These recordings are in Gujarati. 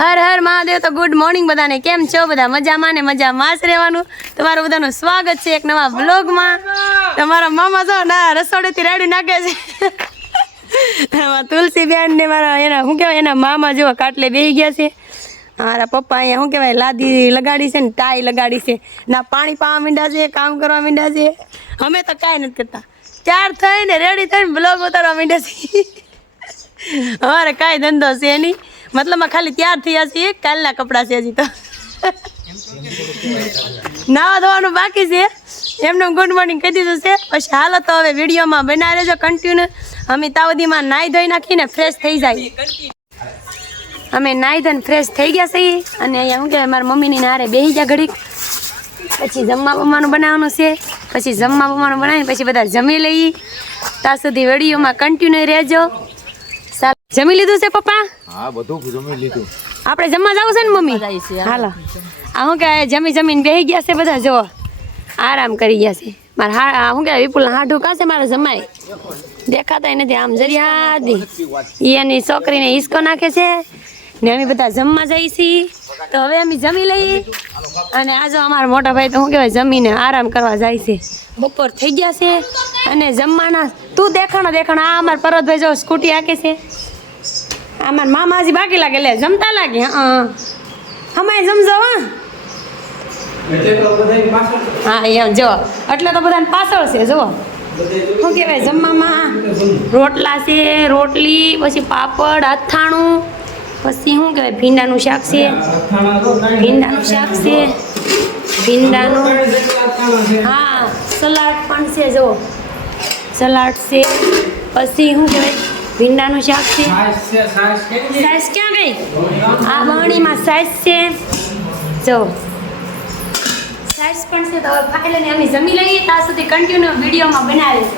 હર હર મહાદેવ. તો ગુડ મોર્નિંગ બધાને. કેમ છો બધા? મજામાં ને મજામાં જ રહેવાનું. તમારું બધાનું સ્વાગત છે એક નવા વ્લોગમાં. તમારા મામા જો ના રસોડેથી રેડી નાખે છે. તુલસી બેન ને મારા એના શું કહેવાય એના મામા જો કાટલે બેસી ગયા છે. મારા પપ્પા અહીંયા શું કહેવાય લાદી લગાડી છે ને ટાઈ લગાડી છે ના પાણી પાવા માંડ્યા છે, કામ કરવા માંડ્યા છે. અમે તો કાંઈ નથી કરતા, ચાર થઈને રેડી થઈને બ્લોગ ઉતારવા માંડ્યા છીએ. અમારે કાંઈ ધંધો છે નહીં, મતલબમાં ખાલી તૈયાર થયા છીએ, કાલના કપડાં છે હજી તો. નાવા ધોવાનું બાકી છે, એમનું ગુડ મોર્નિંગ કહી દીધું છે. પછી હાલો તો હવે વિડીયોમાં બનાવી રહેજો કન્ટિન્યુ. અમે તાવદીમાં નાહી ધોઈ નાખીને ફ્રેશ થઈ જાય. અમે નાહી ધોઈને ફ્રેશ થઈ ગયા છીએ અને અહીંયા શું કહેવાય મારા મમ્મીની નારે બેસી ગયા ઘડીક. પછી જમવા બમવાનું બનાવવાનું છે. પછી જમવા બમવાનું બનાવીને પછી બધા જમી લઈએ. ત્યાં સુધી વિડીયોમાં કન્ટિન્યુ રહેજો. જમી લીધું છે પપ્પા? હા, બધું જમી લીધું. આપણે જમવા જવું છે ને મમ્મી? હાલો. આ શું કહેવાય જમીને બેસી ગયા છે બધા, જો આરામ કરી ગયા છે. મારા શું કહેવાય વિપુલના હાડું કાશે મારા જમાય દેખાતા નથી આમ જરિયા દી. એની છોકરીને હિસકો નાખે છે ને અમે બધા જમવા જઈએ છીએ. તો હવે અમે જમી લઈએ અને આજે અમારા મોટા ભાઈ તો શું કહેવાય જમીને આરામ કરવા જાય છે. બપોર થઈ ગયા છે અને જમવાના તું દેખાણો આ અમારા પર્વતભાઈ જો સ્કૂટી હાકે છે. અમારા મામા હજી બાકી લાગે, લે જમતા લાગે. અમારે જમજો. હા એમ જો એટલે તો બધાને પાછળ છે. જો શું કહેવાય જમવામાં રોટલા છે, રોટલી, પછી પાપડ, અથાણું, પછી શું કહેવાય ભીંડાનું શાક છે, હા સલાડ પણ છે. જો સલાડ છે, પછી શું કહેવાય ભીંડાનું શાક છે. સાઈઝ ક્યાં ગઈ? આ બરણીમાં સાઈઝ છે. જો સાઈઝ પણ છે. તો હવે ફાઇનલી અમે જમી લઈએ, ત્યાં સુધી કન્ટિન્યુ વિડીયોમાં બનાવી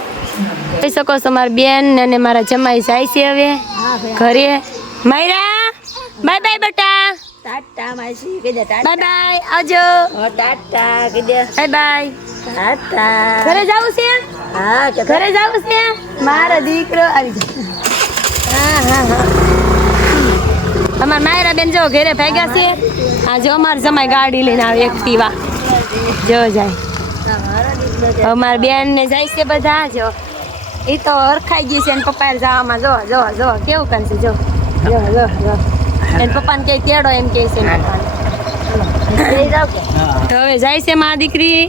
જોઈ શકો છો. મારા બેન અને મારા જમાઈ જાય છે હવે ઘરે. માયરા બાય બાય બેટા. ટાટા માસી કે દે ટાટા. બાય બાય આવજો. ટાટા કે દે. Bye bye. ટાટા. ઘરે જાવું છે? હા કે ઘરે જાવું છે. મારો દીકરો આવી જાય. હા અમારા માયરા બેન જો ઘરે ભાગ્યા છે. આ જો અમારે જમાઈ ગાડી લઈને આવે એક્ટિવા. જો જાય અમારા બેન ને જાય છે બધા. જો એ તો હરખાઈ ગઈ છે ને પપ્પા જવામાં. જો કેવું કરશે. જો એને પપ્પાને કઈ તેડો એમ કે છે. તો હવે જાય છે મારી દીકરી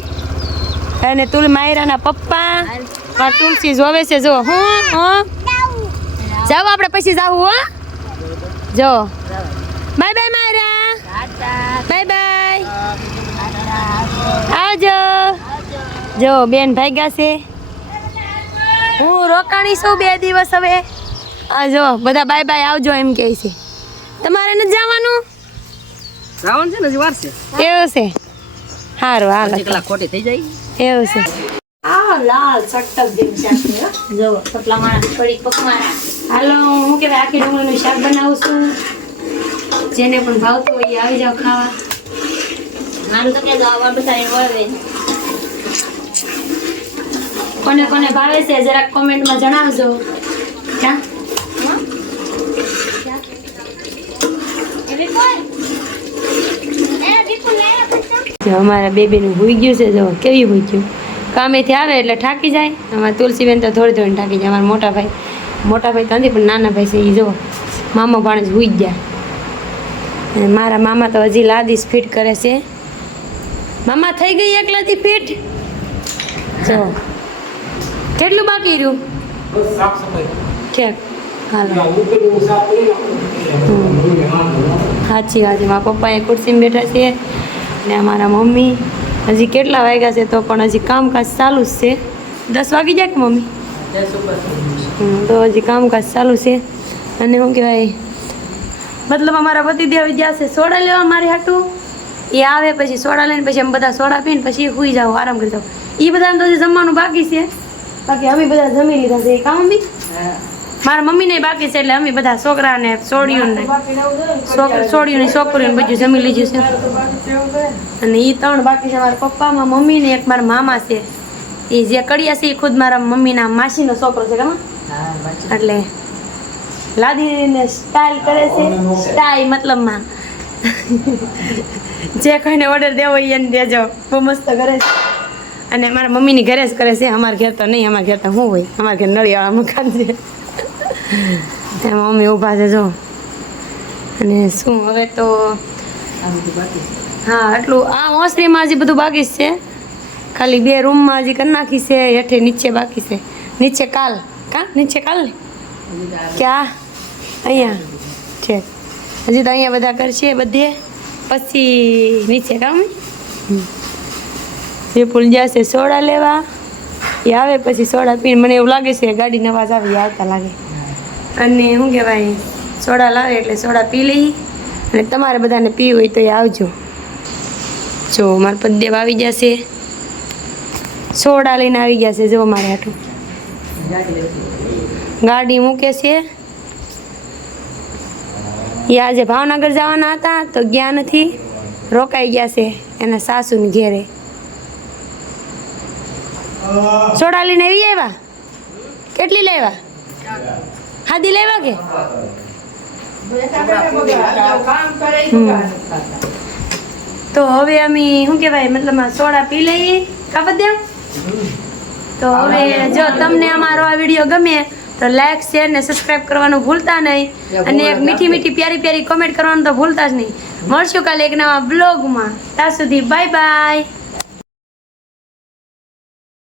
અને તુલ માયરાના પપ્પા. તુલસી જોવે છે. જો જાવ આપણે પછી જાવું. હો જો bye bye Myra. Bye bye. આવજો. જો બેન ભાગ્યા છે. હું રોકાણી છું 2 દિવસ હવે. આ જો બધા બાય બાય આવજો એમ કહે છે. તમારે નથી જવાનું? રાવણ છે ને હજી વાર છે. એવું છે. સારું હાલો. કલાક ખોટી થઈ જાય. એવું છે. આ લાલ ચટક જેવું શાક છે. જો પતલા માણસ પડી પકવાના. હાલો હું કહેવાય આખી ડુંગળીનું શાક બનાવું છું. જેને પણ ભાવતું હોય એ આવી જાવ ખાવા. નાનું તો કે ગાવા બસાઈ હોય. કોને ભાવે છે જરાક કોમેન્ટમાં જણાવજો. ક્યાં અમારા બેબીનું હોઈ ગયું છે. જો કેવી હોઈ ગયું. કામેથી આવે એટલે થાકી જાય. અમારા તુલસીબેન તો થોડી થાકી જાય. અમારા મોટા ભાઈ તો નથી પણ નાના ભાઈ છે એ જો મામા ભાણે હોઈ જ ગયા. અને મારા મામા તો હજી લાદીશ ફિટ કરે છે. મામા થઈ ગઈ એકલાથી ફિટ? જો કેટલું બાકી રહ્યું? ઠીક હાલો. સાચી વાત છે. મારા પપ્પા એ ખુરશીમાં બેઠા છે ને અમારા મમ્મી હજી કેટલા વાગ્યા છે તો પણ હજી કામકાજ ચાલુ જ છે. 10 વાગી જાય કે મમ્મી? તો હજી કામકાજ ચાલુ છે. અને શું કહેવાય મતલબ અમારા પતિદેવ ગયા છે સોડા લેવા મારી હાટું. એ આવે પછી સોડા લઈને પછી અમે બધા સોડા પીને પછી સૂઈ જાવ, આરામ કરી જાવ. એ બધાને તો હજી જમવાનું બાકી છે. બાકી અમે બધા જમી લીધા છે. કામ મમ્મી? મારા મમ્મીને બાકી છે એટલે અમે બધા છોકરાને છોડીઓને છોકરીઓને બધું જમી લીધું છે. અને એ 3 બાકી છે. મારા પપ્પામાં મમ્મી ને એક મારા મામા છે. એ જે કડિયા છે એ ખુદ મારા મમ્મીના માસીનો છોકરો છે. કામ એટલે લાદીને સ્ટાઇલ કરે છે. સ્ટાઇલ મતલબમાં જે કોઈને ઓર્ડર દેવો હોય એને દેજો, બહુ મસ્ત કરે છે. અને મારા મમ્મીની ઘરે જ કરે છે, અમારા ઘેર તો નહીં, અમારા ઘેર તો શું હોય, અમારા ઘેર નળીવાળા મકાન છે. એમાં મમ્મી ઊભા છે જો. અને શું હવે તો હા એટલું આ ઓસરીમાં હજી બધું બાકી જ છે, ખાલી 2 રૂમમાં હજી કરી નાખી છે, હેઠે નીચે બાકી છે. નીચે કાલ નીચે કાલ ને ક્યાં અહીંયા છે, હજી તો અહીંયા બધા કરશે બધે, પછી નીચે કામ વિપુલ જશે સોડા લેવા, એ આવે પછી સોડા પીને મને એવું લાગે છે ગાડીનો અવાજ આવી આવતા લાગે. અને શું કહેવાય સોડા લાવે એટલે સોડા પી લઈ. અને તમારે બધાને પીવું હોય તો એ આવજો. જો મારા પદદેવ આવી જશે, સોડા લઈને આવી ગયા છે જો મારે હાટું. ગાડી મૂકે છે. એ આજે ભાવનગર જવાના હતા તો ગયા નથી, રોકાઈ ગયા છે એના સાસુને ઘેરે. સોડા લઈને આવી આવ્યા? કેટલી લેવા? હાદી લેવા કે તો હવે અમે શું કહેવાય મતલબ સોડા પી લઈએ કાપત દેવ. તો હવે જો તમને અમારો આ વિડીયો ગમે તો લાઈક શેર ને સબસ્ક્રાઇબ કરવાનું ભૂલતા નહીં, અને એક મીઠી મીઠી પ્યારી પ્યારી કોમેન્ટ કરવાનું તો ભૂલતા જ નહીં. મળશું કાલે એક નવા બ્લોગમાં. ત્યાં સુધી બાય બાય.